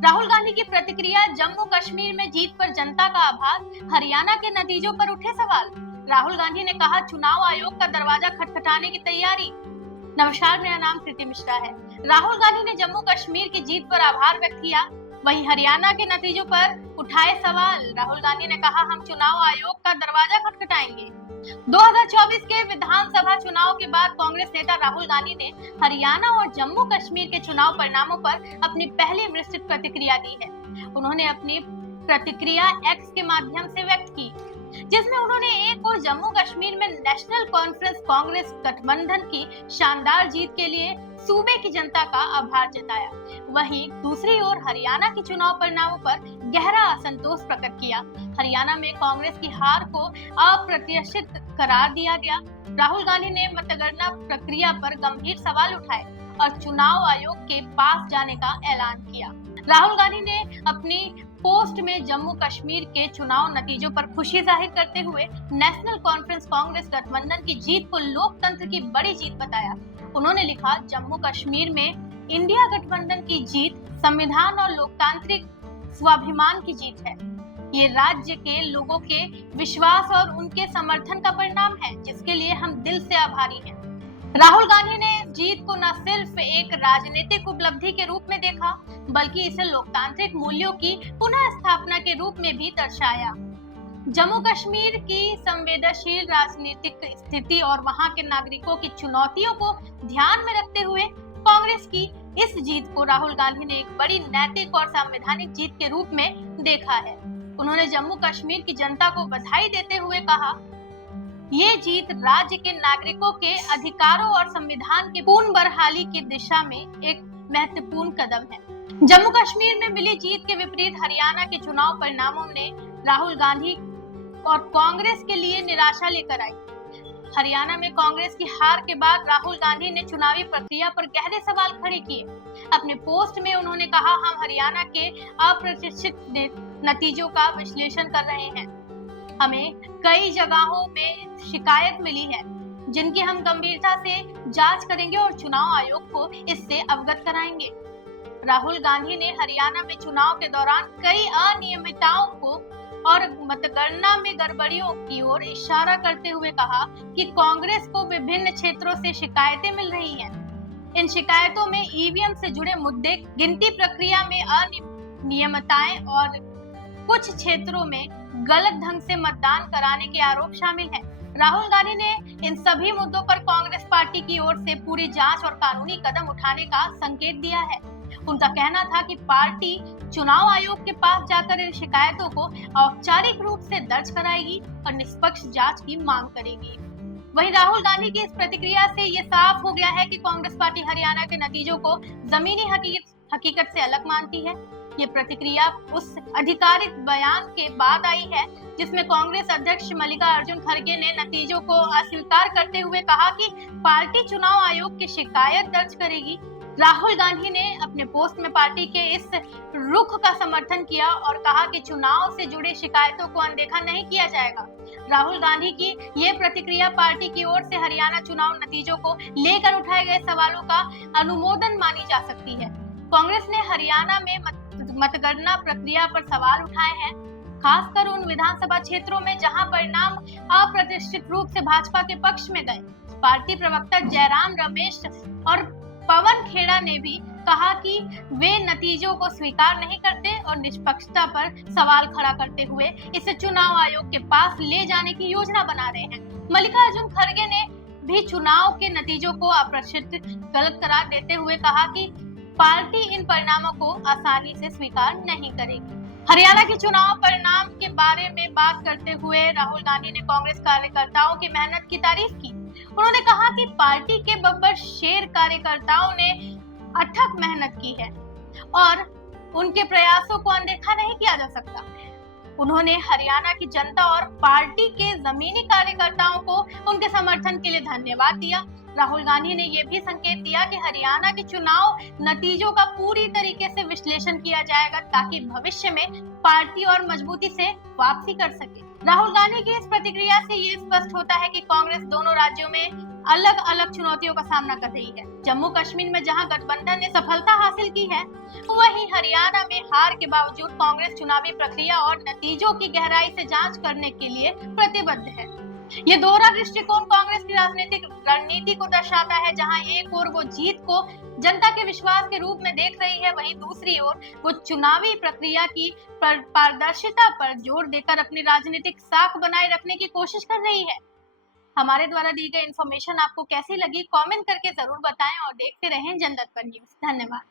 राहुल गांधी की प्रतिक्रिया, जम्मू कश्मीर में जीत पर जनता का आभार, हरियाणा के नतीजों पर उठे सवाल। राहुल गांधी ने कहा, चुनाव आयोग का दरवाजा खटखटाने की तैयारी। नमस्कार, मेरा नाम कृति मिश्रा है। राहुल गांधी ने जम्मू कश्मीर की जीत पर आभार व्यक्त किया, वहीं हरियाणा के नतीजों पर उठाए सवाल। राहुल गांधी ने कहा, हम चुनाव आयोग का दरवाजा खटखटाएंगे। 2024 के विधानसभा चुनाव के बाद कांग्रेस नेता राहुल गांधी ने हरियाणा और जम्मू कश्मीर के चुनाव परिणामों पर अपनी पहली विस्तृत प्रतिक्रिया दी है। उन्होंने अपनी प्रतिक्रिया एक्स के माध्यम से व्यक्त की, जिसमें उन्होंने एक और जम्मू कश्मीर में नेशनल कॉन्फ्रेंस कांग्रेस गठबंधन की शानदार जीत के लिए सूबे की जनता का आभार जताया। वहीं दूसरी ओर हरियाणा के चुनाव परिणामों पर गहरा असंतोष प्रकट किया। हरियाणा में कांग्रेस की हार को अप्रत्याशित करार दिया गया। राहुल गांधी ने मतगणना प्रक्रिया पर गंभीर सवाल उठाए और चुनाव आयोग के पास जाने का ऐलान किया। राहुल गांधी ने अपनी पोस्ट में जम्मू कश्मीर के चुनाव नतीजों पर खुशी जाहिर करते हुए नेशनल कॉन्फ्रेंस कांग्रेस गठबंधन की जीत को लोकतंत्र की बड़ी जीत बताया। उन्होंने लिखा, जम्मू कश्मीर में इंडिया गठबंधन की जीत संविधान और लोकतांत्रिक स्वाभिमान की जीत है। ये राज्य के लोगों के विश्वास और उनके समर्थन का परिणाम है, जिसके लिए हम दिल से आभारी हैं। राहुल गांधी ने इस जीत को न सिर्फ एक राजनीतिक उपलब्धि के रूप में देखा, बल्कि इसे लोकतांत्रिक मूल्यों की पुनः स्थापना के रूप में भी दर्शाया। जम्मू कश्मीर की संवेदनशील राजनीतिक स्थिति और वहां के नागरिकों की चुनौतियों को ध्यान में रखते हुए कांग्रेस की इस जीत को राहुल गांधी ने एक बड़ी नैतिक और संवैधानिक जीत के रूप में देखा है। उन्होंने जम्मू कश्मीर की जनता को बधाई देते हुए कहा, ये जीत राज्य के नागरिकों के अधिकारों और संविधान के पूर्ण बहाली की दिशा में एक महत्वपूर्ण कदम है। जम्मू कश्मीर में मिली जीत के विपरीत हरियाणा के चुनाव परिणामों ने राहुल गांधी और कांग्रेस के लिए निराशा लेकर आई। हरियाणा में कांग्रेस की हार के बाद राहुल गांधी ने चुनावी प्रक्रिया पर गहरे सवाल खड़े किए। अपने पोस्ट में उन्होंने कहा, हम हरियाणा के अप्रत्याशित नतीजों का विश्लेषण कर रहे हैं। हमें कई जगहों में शिकायत मिली है, जिनकी हम गंभीरता से जांच करेंगे और चुनाव आयोग को इससे अवगत कराएंगे। राहुल गांधी ने हरियाणा में चुनाव के दौरान कई अनियमितताओं को और मतगणना में गड़बड़ियों की ओर इशारा करते हुए कहा कि कांग्रेस को विभिन्न क्षेत्रों से शिकायतें मिल रही हैं। इन शिकायतों में ईवीएम से जुड़े मुद्दे, गिनती प्रक्रिया में अनियमितताएं और कुछ क्षेत्रों में गलत ढंग से मतदान कराने के आरोप शामिल हैं। राहुल गांधी ने इन सभी मुद्दों पर कांग्रेस पार्टी की ओर से पूरी जांच और कानूनी कदम उठाने का संकेत दिया है। उनका कहना था कि पार्टी चुनाव आयोग के पास जाकर इन शिकायतों को औपचारिक रूप से दर्ज कराएगी और निष्पक्ष जांच की मांग करेगी। वहीं राहुल गांधी की इस प्रतिक्रिया से ये साफ हो गया है कि कांग्रेस पार्टी हरियाणा के नतीजों को जमीनी हकीकत से अलग मानती है। ये प्रतिक्रिया उस आधिकारिक बयान के बाद आई है, जिसमें कांग्रेस अध्यक्ष मल्लिकार्जुन खड़गे ने नतीजों को अस्वीकार करते हुए कहा कि पार्टी चुनाव आयोग की शिकायत दर्ज करेगी। राहुल गांधी ने अपने पोस्ट में पार्टी के इस रुख का समर्थन किया और कहा कि चुनाव से जुड़ी शिकायतों को अनदेखा नहीं किया जाएगा। राहुल गांधी की ये प्रतिक्रिया पार्टी की ओर से हरियाणा चुनाव नतीजों को लेकर उठाए गए सवालों का अनुमोदन मानी जा सकती है। कांग्रेस ने हरियाणा में मतगणना प्रक्रिया पर सवाल उठाए हैं, खासकर उन विधानसभा क्षेत्रों में जहां परिणाम अप्रत्याशित रूप से भाजपा के पक्ष में गए। पार्टी प्रवक्ता जयराम रमेश और पवन खेड़ा ने भी कहा कि वे नतीजों को स्वीकार नहीं करते और निष्पक्षता पर सवाल खड़ा करते हुए इसे चुनाव आयोग के पास ले जाने की योजना बना रहे हैं। मल्लिकार्जुन खड़गे ने भी चुनाव के नतीजों को अप्रत्याशित गलत करार देते हुए कहा कि पार्टी इन परिणामों को आसानी से स्वीकार नहीं करेगी। हरियाणा के चुनाव परिणाम के बारे में बात करते हुए राहुल गांधी ने कांग्रेस कार्यकर्ताओं की मेहनत की तारीफ की। उन्होंने कहा कि पार्टी के बब्बर शेर कार्यकर्ताओं ने अथक मेहनत की है और उनके प्रयासों को अनदेखा नहीं किया जा सकता। उन्होंने हरियाणा की जनता और पार्टी के जमीनी कार्यकर्ताओं को उनके समर्थन के लिए धन्यवाद दिया। राहुल गांधी ने यह भी संकेत दिया कि हरियाणा के चुनाव नतीजों का पूरी तरीके से विश्लेषण किया जाएगा ताकि भविष्य में पार्टी और मजबूती से वापसी कर सके। राहुल गांधी की इस प्रतिक्रिया से ये स्पष्ट होता है कि कांग्रेस दोनों राज्यों में अलग अलग चुनौतियों का सामना कर रही है। जम्मू कश्मीर में जहां गठबंधन ने सफलता हासिल की है, वहीं हरियाणा में के बावजूद कांग्रेस चुनावी प्रक्रिया और नतीजों की गहराई से जांच करने के लिए प्रतिबद्ध है। ये दोहरा दृष्टिकोण कांग्रेस की राजनीतिक रणनीति को दर्शाता है, जहां एक ओर वो जीत को जनता के विश्वास के रूप में देख रही है, वहीं दूसरी ओर वो चुनावी प्रक्रिया की पारदर्शिता पर जोर देकर अपनी राजनीतिक साख बनाए रखने की कोशिश कर रही है। हमारे द्वारा दी गई इन्फॉर्मेशन आपको कैसी लगी, कमेंट करके जरूर बताएं और देखते रहें जनतत्पर न्यूज। धन्यवाद।